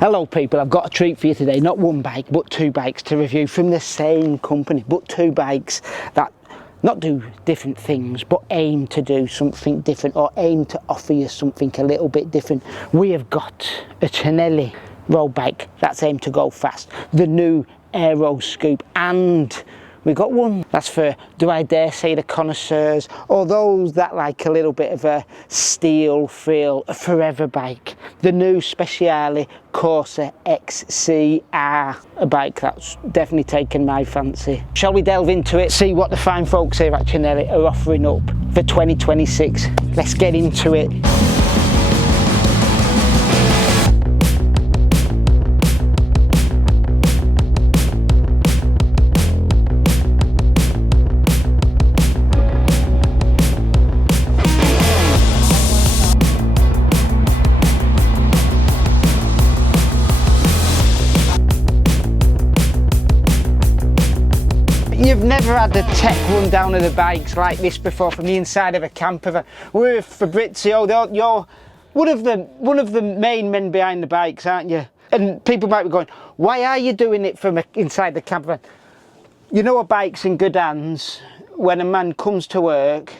Hello people, I've got a treat for you today. Not one bike, but two bikes to review from the same company, but two bikes that not do different things, but aim to do something different, or aim to offer you something a little bit different. We have got a Cinelli road bike that's aimed to go fast, the new Aeroscoop, and we got one that's for, do I dare say, the connoisseurs, or those that like a little bit of a steel feel, a forever bike. The new Speciali Corsa XCR, a bike that's definitely taken my fancy. Shall we delve into it, see what the fine folks here at Cinelli are offering up for 2026? Let's get into it. You've never had a tech rundown of the bikes like this before from the inside of a camper van. We're with Fabrizio. You're one of the main men behind the bikes, aren't you? And people might be going, why are you doing it from inside the camper van? You know, a bike's in good hands when a man comes to work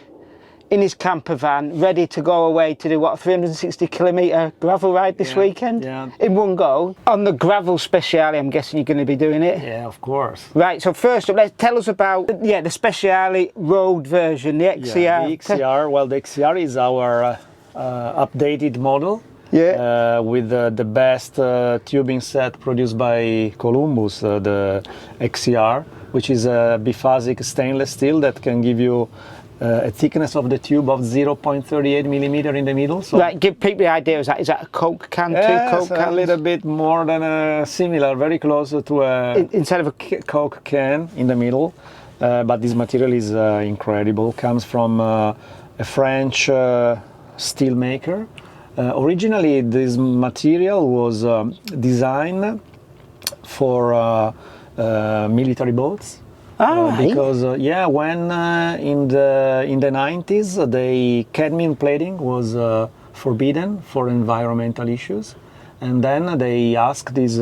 in his camper van, ready to go away to do what, a 360-kilometre gravel ride this weekend? Yeah. In one go. On the gravel Speciali, I'm guessing you're going to be doing it? Yeah, of course. Right, so first up, tell us about the Speciali road version, the XCR. Yeah, the XCR, well, the XCR is our updated model. Yeah. With the best tubing set produced by Columbus, the XCR, which is a biphasic stainless steel that can give you a thickness of the tube of 0.38 millimeter in the middle. So right, give people the idea, is that a Coke can, yes, two Coke cans? A little bit more than a similar, very close to a instead of a Coke can in the middle. But this material is incredible, comes from a French steel maker. Originally this material was designed for military boats. Because when in the 90s the cadmium plating was forbidden for environmental issues, and then they asked this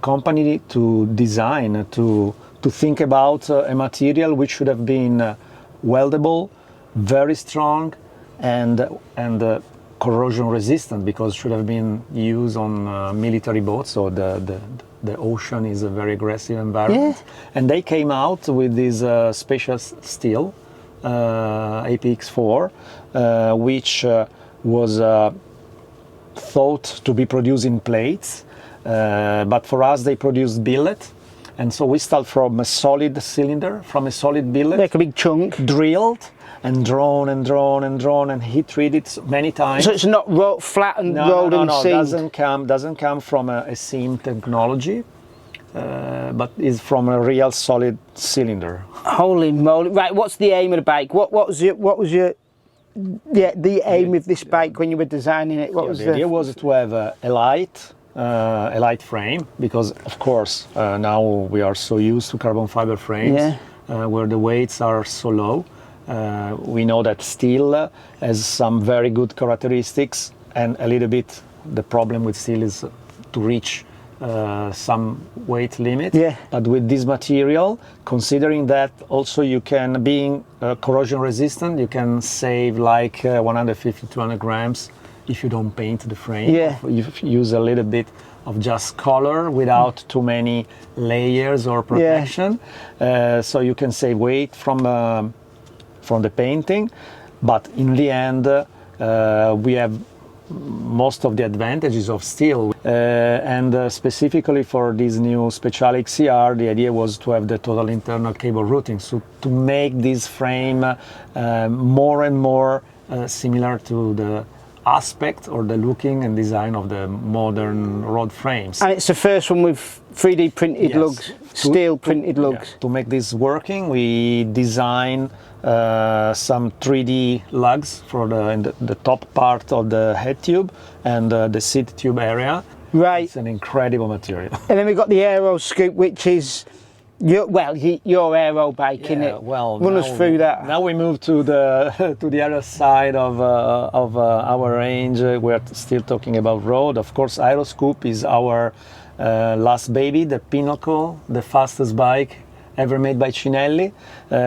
company to design, to think about a material which should have been weldable, very strong, and corrosion resistant, because it should have been used on military boats. So the ocean is a very aggressive environment. Yeah. And they came out with this special steel, APX4, which was thought to be produced in plates, but for us they produced billet. And so we start from a solid cylinder, from a solid billet. Like a big chunk. Drilled and drawn and drawn and drawn and heat treated many times. So it's not flat and rolled and seamed? Doesn't come from a seam technology, but is from a real solid cylinder. Holy moly! Right, what's the aim of the bike? What was your the aim of this bike when you were designing it? The idea was to have a light frame, because of course now we are so used to carbon fiber frames, where the weights are so low. We know that steel has some very good characteristics, and a little bit the problem with steel is to reach some weight limit. Yeah. But with this material, considering that also you can, being corrosion resistant, you can save like 150-200 grams if you don't paint the frame. Yeah. You use a little bit of just color without too many layers or protection. Yeah. So you can save weight from the painting, but in the end we have most of the advantages of steel, and specifically for this new Speciali XCR, the idea was to have the total internal cable routing, so to make this frame more and more similar to the aspect or the looking and design of the modern road frames. And it's the first one with 3D printed lugs, steel printed lugs. Yeah. To make this working, we designed some 3D lugs for the top part of the head tube and the seat tube area. Right. It's an incredible material. And then we've got the Aeroscoop, which is Your Aero bike, innit? Well, run us through that. Now we move to the to the other side of our range. We're still talking about road. Of course, Aeroscoop is our last baby, the pinnacle, the fastest bike ever made by Cinelli.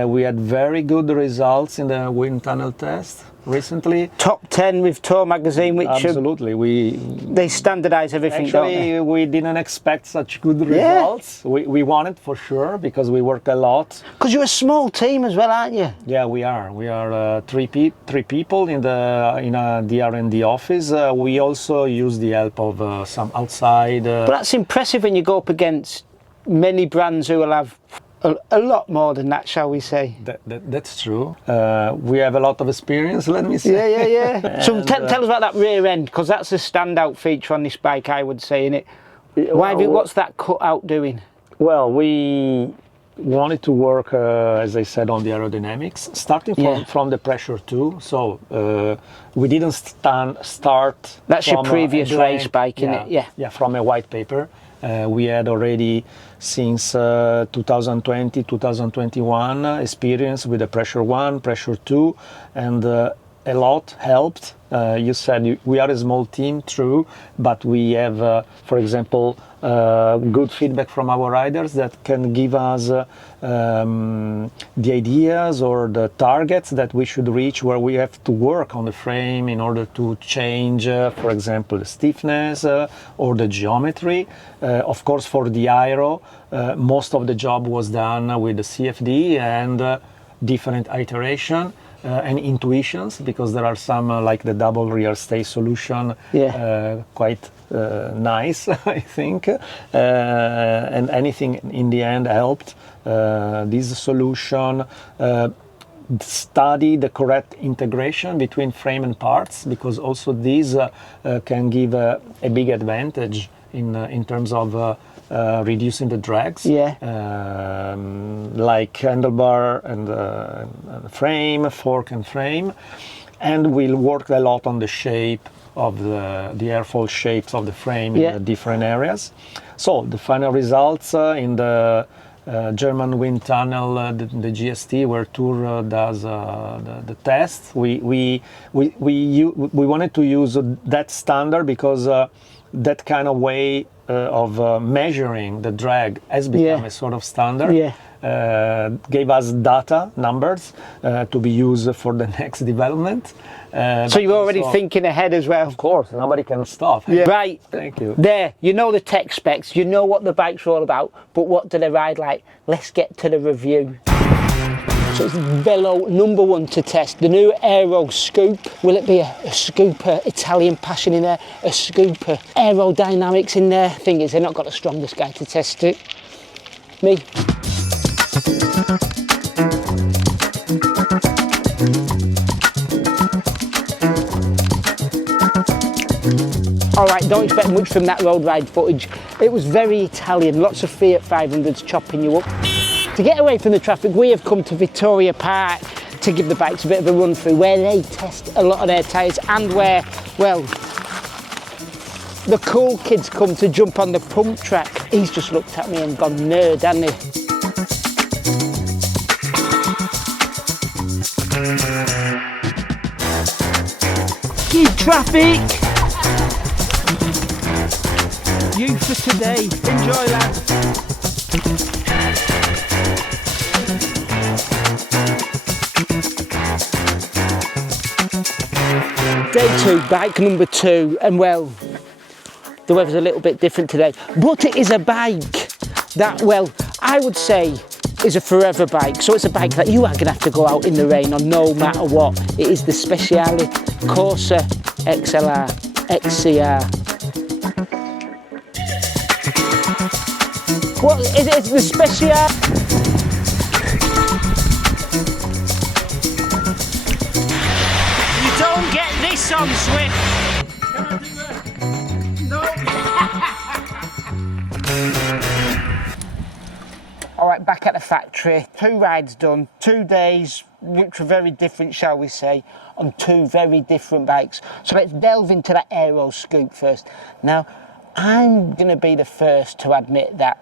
We had very good results in the wind tunnel test recently. Top 10 with Tour magazine, which absolutely they standardise everything. Actually, don't they? We didn't expect such good results. We wanted for sure because we work a lot. Because you're a small team as well, aren't you? Yeah, we are. We are three people in the R&D office. We also use the help of some outside. But that's impressive when you go up against many brands who will have a lot more than that, shall we say? That's true. We have a lot of experience, let me say. Yeah. So tell us about that rear end, because that's a standout feature on this bike, I would say, innit? What's that cutout doing? Well, we wanted to work, as I said, on the aerodynamics, starting from the pressure too. So we didn't start. That's your previous race bike, innit? Yeah, from a white paper. We had already since 2020, 2021 experience with the pressure 1, pressure 2, and a lot helped. You said we are a small team, true, but we have, for example, good feedback from our riders that can give us the ideas or the targets that we should reach, where we have to work on the frame in order to change, for example, the stiffness or the geometry. Of course, for the Aero, most of the job was done with the CFD and different iteration. And intuitions, because there are some like the double rear stay solution, quite nice, I think, and anything in the end helped. This solution, study the correct integration between frame and parts, because also these can give a big advantage in terms of reducing the drags, like handlebar and frame, fork and frame, and we'll work a lot on the shape of the airfoil shapes of the frame in the different areas. So the final results in the German wind tunnel, the GST, where Tour does the test. We wanted to use that standard because that kind of way of measuring the drag has become a sort of standard. Gave us data, numbers, to be used for the next development. So you're already thinking ahead as well? Of course, nobody can stop. Right. Thank you. There, you know the tech specs, you know what the bike's all about, but what do they ride like? Let's get to the review. So it's Velo #1 to test, the new Aeroscoop. Will it be a scooper Italian passion in there, a scooper aerodynamics in there? Thing is, they've not got the strongest guy to test it. Me. All right, don't expect much from that road ride footage. It was very Italian, lots of Fiat 500s chopping you up. To get away from the traffic, we have come to Vittoria Park to give the bikes a bit of a run through, where they test a lot of their tyres and where, well, the cool kids come to jump on the pump track. He's just looked at me and gone nerd, hasn't he? Keep traffic! You for today. Enjoy, lads. Day 2, bike #2, and well, the weather's a little bit different today, but it is a bike that, well, I would say is a forever bike. So it's a bike that you are going to have to go out in the rain on no matter what. It is the Speciali Corsa XLR XCR. What is it? It's the Speciali. Don't get this on, Swift! Can I do that? No! Alright, back at the factory. 2 rides done, 2 days, which were very different, shall we say, on 2 very different bikes. So let's delve into that Aeroscoop first. Now, I'm going to be the first to admit that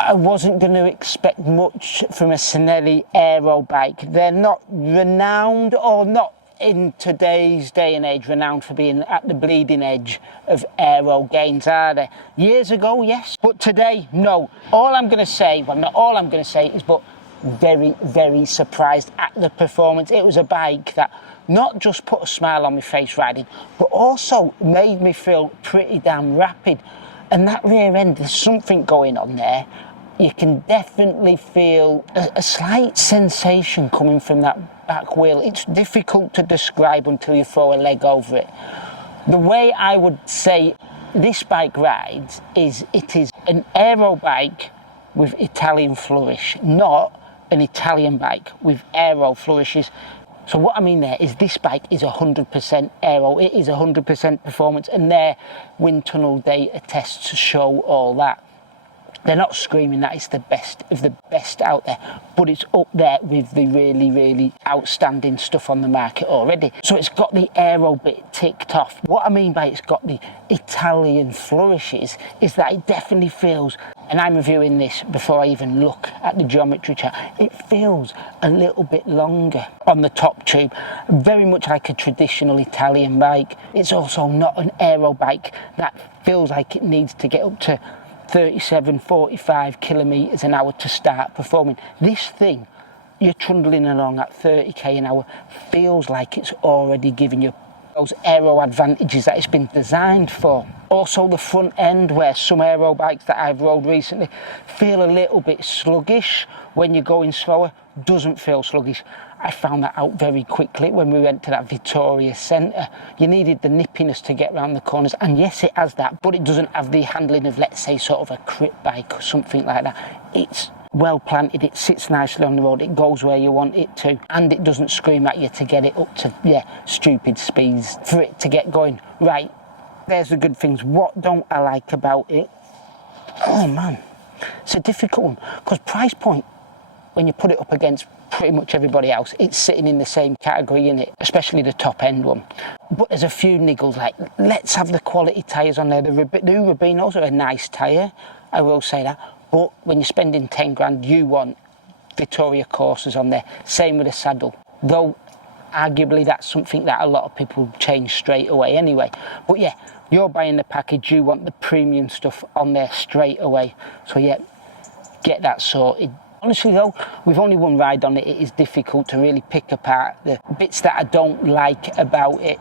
I wasn't going to expect much from a Cinelli Aero bike. They're not renowned, or not in today's day and age, renowned for being at the bleeding edge of aero gains, are they? Years ago, yes, but today, no. All I'm going to say, well, not all I'm going to say is, but very, very surprised at the performance. It was a bike that not just put a smile on my face riding, but also made me feel pretty damn rapid. And that rear end, there's something going on there. You can definitely feel a slight sensation coming from that back wheel. It's difficult to describe until you throw a leg over it. The way I would say this bike rides is, it is an aero bike with Italian flourish, not an Italian bike with aero flourishes. So what I mean there is, this bike is 100% aero, it is 100% performance, and their wind tunnel data tests show all that. They're not screaming that it's the best of the best out there, but it's up there with the really, really outstanding stuff on the market already. So it's got the aero bit ticked off. What I mean by it's got the Italian flourishes is that it definitely feels, and I'm reviewing this before I even look at the geometry chart, it feels a little bit longer on the top tube, very much like a traditional Italian bike. It's also not an aero bike that feels like it needs to get up to 37, 45 kilometres an hour to start performing. This thing, you're trundling along at 30k an hour, feels like it's already giving you those aero advantages that it's been designed for. Also the front end, where some aero bikes that I've rode recently feel a little bit sluggish when you're going slower, doesn't feel sluggish. I found that out very quickly when we went to that Vittoria Centre. You needed the nippiness to get around the corners, and yes, it has that, but it doesn't have the handling of, let's say, sort of a crit bike or something like that. It's well planted, it sits nicely on the road, it goes where you want it to, and it doesn't scream at you to get it up to, stupid speeds for it to get going. Right, there's the good things. What don't I like about it? Oh man, it's a difficult one, because price point, when you put it up against pretty much everybody else, it's sitting in the same category, in it, especially the top end one. But there's a few niggles, like, let's have the quality tyres on there. The new Rubinos are a nice tyre, I will say that, but when you're spending 10 grand, you want Vittoria Corsas on there. Same with the saddle, though arguably that's something that a lot of people change straight away anyway. But yeah, you're buying the package, you want the premium stuff on there straight away. So yeah, get that sorted. Honestly though, with only one ride on it, it is difficult to really pick apart the bits that I don't like about it.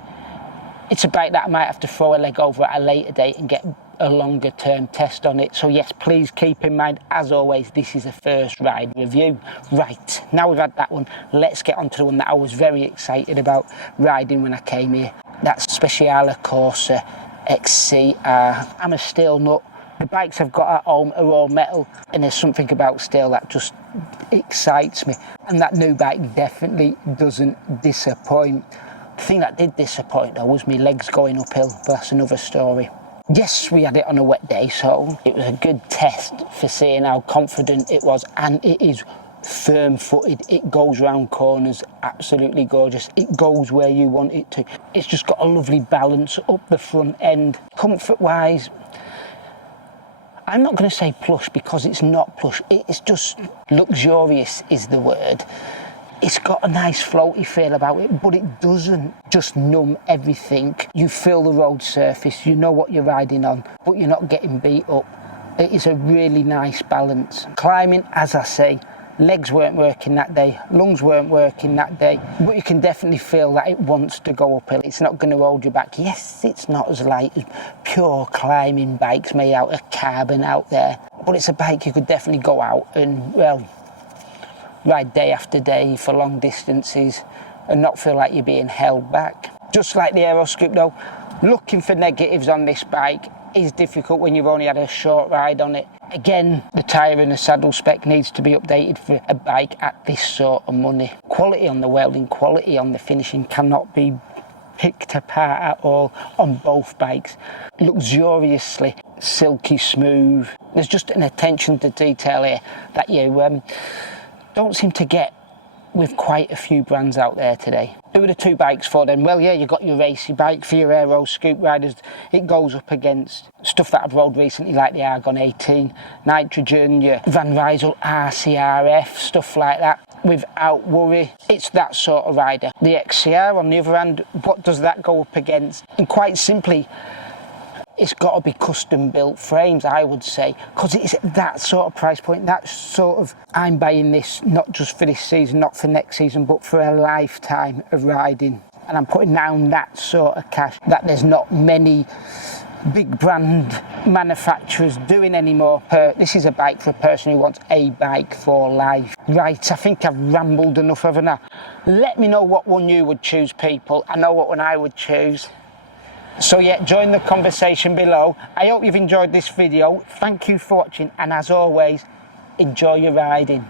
It's a bike that I might have to throw a leg over at a later date and get a longer term test on it. So yes, please keep in mind, as always, this is a first ride review. Right, now we've had that one, let's get on to the one that I was very excited about riding when I came here. That's Speciali Corsa XCR. I'm a steel nut. The bikes I've got at home are all metal, and there's something about steel that just excites me. And that new bike definitely doesn't disappoint. The thing that did disappoint though was my legs going uphill, but that's another story. Yes, we had it on a wet day, so it was a good test for seeing how confident it was, and it is firm-footed. It goes round corners, absolutely gorgeous. It goes where you want it to. It's just got a lovely balance up the front end. Comfort-wise, I'm not going to say plush, because it's not plush. It's just luxurious is the word. It's got a nice floaty feel about it, but it doesn't just numb everything. You feel the road surface, you know what you're riding on, but you're not getting beat up. It is a really nice balance. Climbing, as I say, legs weren't working that day, lungs weren't working that day, but you can definitely feel that it wants to go uphill. It's not going to hold you back. Yes, it's not as light as pure climbing bikes made out of carbon out there, but it's a bike you could definitely go out and, well, ride day after day for long distances and not feel like you're being held back. Just like the Aeroscoop though, looking for negatives on this bike is difficult when you've only had a short ride on it. Again, the tyre and the saddle spec needs to be updated for a bike at this sort of money. Quality on the welding, quality on the finishing cannot be picked apart at all on both bikes. Luxuriously silky smooth. There's just an attention to detail here that you don't seem to get with quite a few brands out there today. Who are the two bikes for then? Well, yeah, you've got your racy bike for your Aeroscoop riders. It goes up against stuff that I've rode recently, like the Argon 18, Nitrogen, your Van Rysel RCRF, stuff like that, without worry. It's that sort of rider. The XCR, on the other hand, what does that go up against? And quite simply, it's got to be custom built frames, I would say, because it's that sort of price point, that sort of, I'm buying this not just for this season, not for next season, but for a lifetime of riding. And I'm putting down that sort of cash that there's not many big brand manufacturers doing anymore. This is a bike for a person who wants a bike for life. Right, I think I've rambled enough, haven't I? Let me know what one you would choose, people. I know what one I would choose. So yeah, join the conversation below. I hope you've enjoyed this video. Thank you for watching, and as always, enjoy your riding.